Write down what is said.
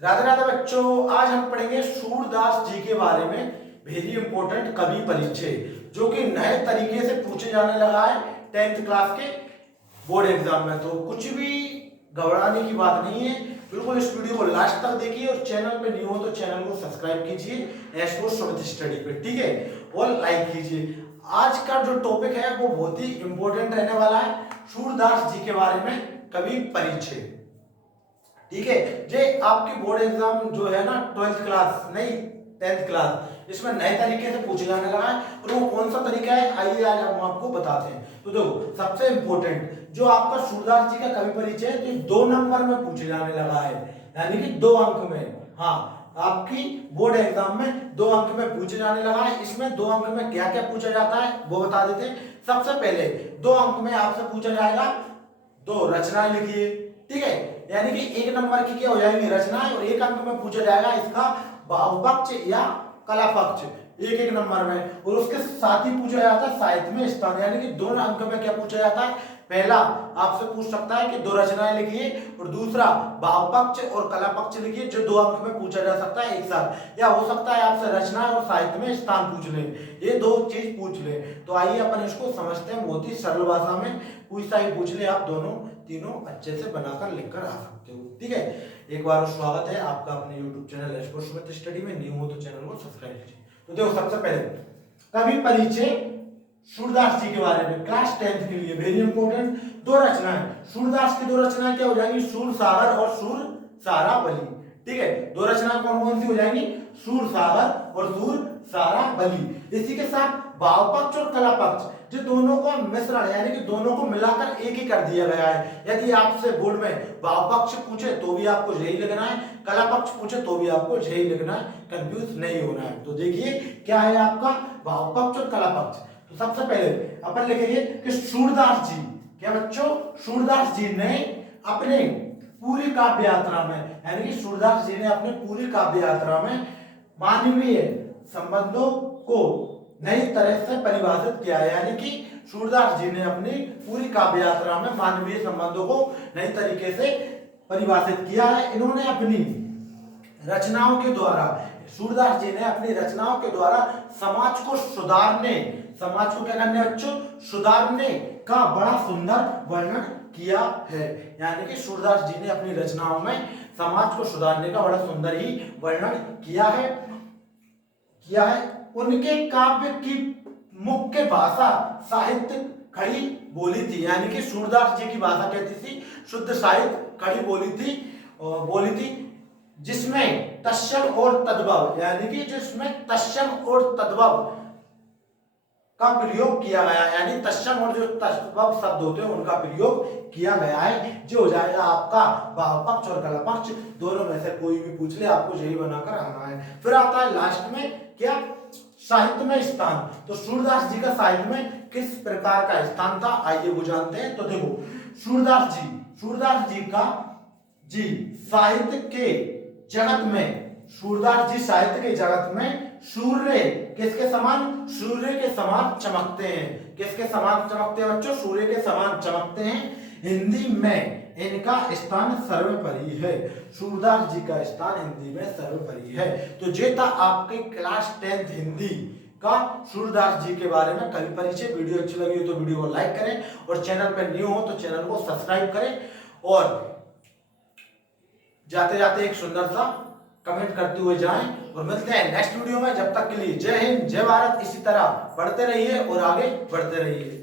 राधे राधे बच्चों, आज हम पढ़ेंगे सूरदास जी के बारे में। वेरी इंपॉर्टेंट कवि परिचय जो कि नए तरीके से पूछे जाने लगा है 10th क्लास के बोर्ड एग्जाम में। तो कुछ भी घबराने की बात नहीं है, बिल्कुल इस वीडियो को लास्ट तक देखिए और चैनल पे न्यू हो तो चैनल को सब्सक्राइब कीजिए एस फोर सुमित स्टडी पे, ठीक है, और लाइक कीजिए। आज का जो टॉपिक है वो बहुत ही इंपॉर्टेंट रहने वाला है, सूरदास जी के बारे में कवि परिचय, ठीक है। जे आपकी बोर्ड एग्जाम जो है ना 12th क्लास नहीं 10th क्लास, इसमें नए तरीके से पूछे जाने लगा है। और वो कौन सा तरीका है आइए आज हम आपको बताते हैं। तो देखो, सबसे इंपॉर्टेंट जो आपका सूरदास जी का कवि परिचय है तो 2 नंबर में पूछे जाने लगा है, यानी कि 2 अंक में। हाँ, आपकी बोर्ड एग्जाम में 2 अंक में पूछे जाने लगा है। इसमें 2 अंक में क्या क्या पूछा जाता है वो बता देते हैं। सबसे पहले 2 अंक में आपसे पूछा जाएगा 2 रचनाएं लिखिए, ठीक है, यानी कि 1 नंबर की क्या हो जाएगी रचनाएं, और 1 अंक में पूछा जाएगा इसका भाव पक्ष या कला पक्ष, एक नंबर में। और उसके साथ ही पूछा जाता है साहित्य में स्थान, यानी कि 2 अंक में क्या पूछा जाता है। पहला आपसे पूछ सकता है कि 2 रचनाएं लिखिए, और दूसरा भाव पक्ष और कला पक्ष लिखिए, जो 2 अंक में पूछा जा सकता है एक साथ। या हो सकता है आपसे रचना और साहित्य में स्थान पूछ ले, ये 2 चीज पूछ ले। तो आइए अपन इसको समझते हैं बहुत ही सरल भाषा में। कोई सा ही पूछ ले, आप दोनों तीनों अच्छे से बनाकर लिखकर आ सकते हो, ठीक है। एक बार स्वागत है आपका अपने YouTube channel S four Sumit study में। न्यू हो तो चैनल को सब्सक्राइब कीजिए। तो देखो, सबसे पहले कवि परिचय सूरदास जी के बारे में क्लास 10th के लिए वेरी इंपॉर्टेंट। 2 रचनाएं, सूरदास की 2 रचनाएं क्या हो जाएंगी, सूर सागर और सूर सारावली, ठीक है। 2 रचनाएं कौन कौन सी हो जाएंगी, सूर सागर और सूर सारावली। इसी के साथ भाव पक्ष और कला पक्ष, जो दोनों का मिश्रण यानी कि दोनों को मिलाकर एक ही कर दिया गया है। यदि आपसे बोर्ड में भाव पक्ष पूछे तो भी आपको यही लिखना है, कला पक्ष पूछे तो भी आपको यही लिखना है, कंफ्यूज नहीं होना है। तो देखिए क्या है आपका भाव पक्ष और कला पक्ष। तो सबसे पहले अपन लिखेंगे कि सूरदास जी, क्या बच्चों, सूरदास जी ने अपने पूरी काव्य यात्रा में, यानी कि सूरदास जी ने अपने पूरी काव्य यात्रा में मानवीय संबंधों को नई तरह से परिभाषित किया है। यानी कि सूरदास जी ने अपनी पूरी काव्य यात्रा में मानवीय संबंधों को नई तरीके से परिभाषित किया है। इन्होंने अपनी रचनाओं के द्वारा, सूरदास जी ने अपनी रचनाओं के द्वारा समाज को सुधारने, समाज को क्या करने बच्चों, सुधारने का बड़ा सुंदर वर्णन किया है। यानी कि सूरदास जी ने अपनी रचनाओं में समाज को सुधारने का बड़ा सुंदर ही वर्णन किया है। उनके काव्य की मुख्य भाषा साहित्य खड़ी बोली थी, यानी कि सूरदास जी की भाषा कहती थी शुद्ध साहित्य खड़ी बोली थी, जिसमें तत्सम और तद्भव, यानी कि जिसमें तत्सम और तद्भव का प्रयोग किया गया है, यानी तत्सम और जो तद्भव शब्द होते हैं उनका प्रयोग किया गया है। जो हो जाएगा आपका भाव पक्ष और कला पक्ष, दोनों में से कोई भी पूछ ले आपको यही बनाकर आना है। फिर आता है लास्ट में क्या, साहित्य में स्थान। तो सूरदास जी का साहित्य में किस प्रकार का स्थान था आइए वो जानते हैं। तो देखो, सूरदास जी का साहित्य के जगत में, सूरदास जी साहित्य के जगत में सूर्य किसके समान, सूर्य के समान चमकते हैं। किसके समान चमकते हैं बच्चों, सूर्य के समान चमकते हैं। हिंदी में इनका स्थान सर्वोपरि है, सूरदास जी का स्थान हिंदी में सर्वोपरि है। तो ये था आपके क्लास 10th हिंदी का सूरदास जी के बारे में कवि परिचय। वीडियो अच्छी लगी हो तो वीडियो को लाइक करें, और चैनल पर न्यू हो तो चैनल को सब्सक्राइब करें, और जाते जाते एक सुंदर सा कमेंट करते हुए जाएं। और मिलते हैं नेक्स्ट वीडियो में, जब तक के लिए जय हिंद जय भारत। इसी तरह पढ़ते रहिए और आगे बढ़ते रहिए।